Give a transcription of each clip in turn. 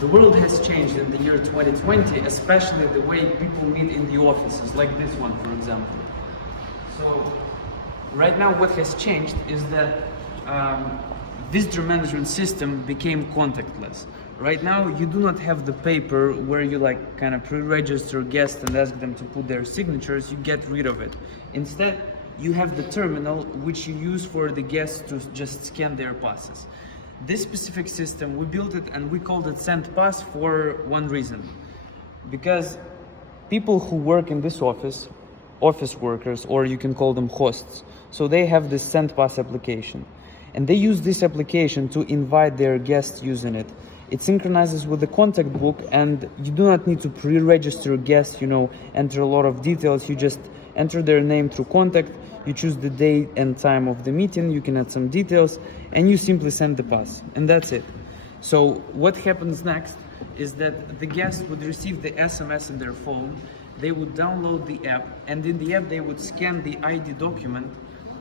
The world has changed in the year 2020, especially the way people meet in the offices, like this one, for example. So, right now what has changed is that visitor management system became contactless. Right now you do not have the paper where you like kind of pre-register guests and ask them to put their signatures. You get rid of it. Instead, you have the terminal which you use for the guests to just scan their passes. This specific system, we built it and we called it Sendpass for one reason. Because people who work in this office workers, or you can call them hosts, so they have this Sendpass application. And they use this application to invite their guests using it. It synchronizes with the contact book and you do not need to pre-register guests, enter a lot of details. You just enter their name through contact, you choose the date and time of the meeting, you can add some details, and you simply send the pass, and that's it. So what happens next is that the guests would receive the SMS in their phone, they would download the app, and in the app they would scan the ID document,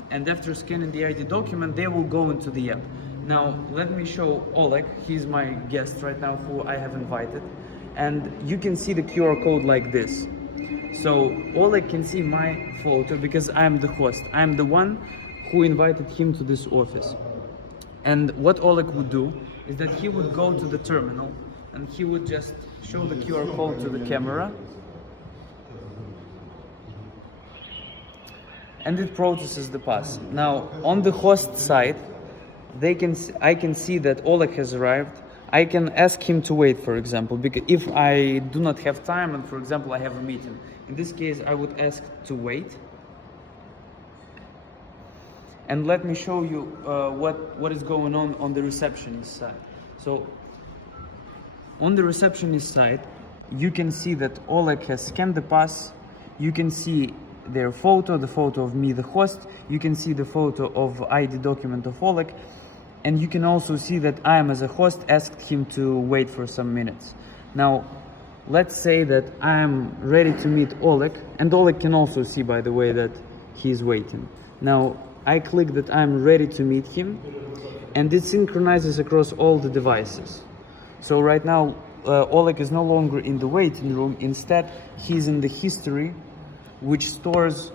and after scanning the ID document, they will go into the app. Now, let me show Oleg, he's my guest right now who I have invited, and you can see the QR code like this. So Oleg can see my photo because I'm the host. I'm the one who invited him to this office. And what Oleg would do is that he would go to the terminal and he would just show the QR code to the camera. And it processes the pass. Now, on the host side, I can see that Oleg has arrived. I can ask him to wait, for example, because if I do not have time and, for example, I have a meeting. In this case, I would ask to wait. And let me show you what is going on the receptionist side. So, on the receptionist side, you can see that Oleg has scanned the pass. You can see their photo, the photo of me, the host. You can see the photo of ID document of Oleg. And you can also see that I am, as a host, asked him to wait for some minutes. Now, let's say that I am ready to meet Oleg, and Oleg can also see, by the way, that he's waiting. Now, I click that I'm ready to meet him, and it synchronizes across all the devices. So right now, Oleg is no longer in the waiting room. Instead, he's in the history, which stores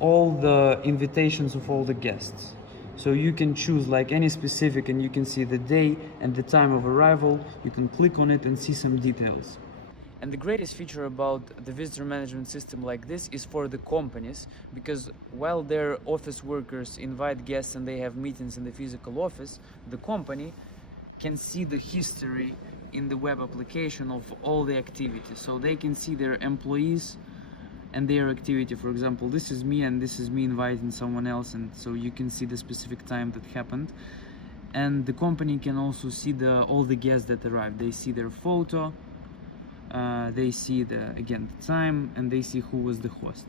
all the invitations of all the guests. So you can choose like any specific, and you can see the day and the time of arrival. You can click on it and see some details. And the greatest feature about the visitor management system like this is for the companies, because while their office workers invite guests and they have meetings in the physical office, the company can see the history in the web application of all the activities. So they can see their employees and their activity. For example, this is me and this is me inviting someone else, and so you can see the specific time that happened. And the company can also see all the guests that arrived. They see their photo, they see the time, and they see who was the host.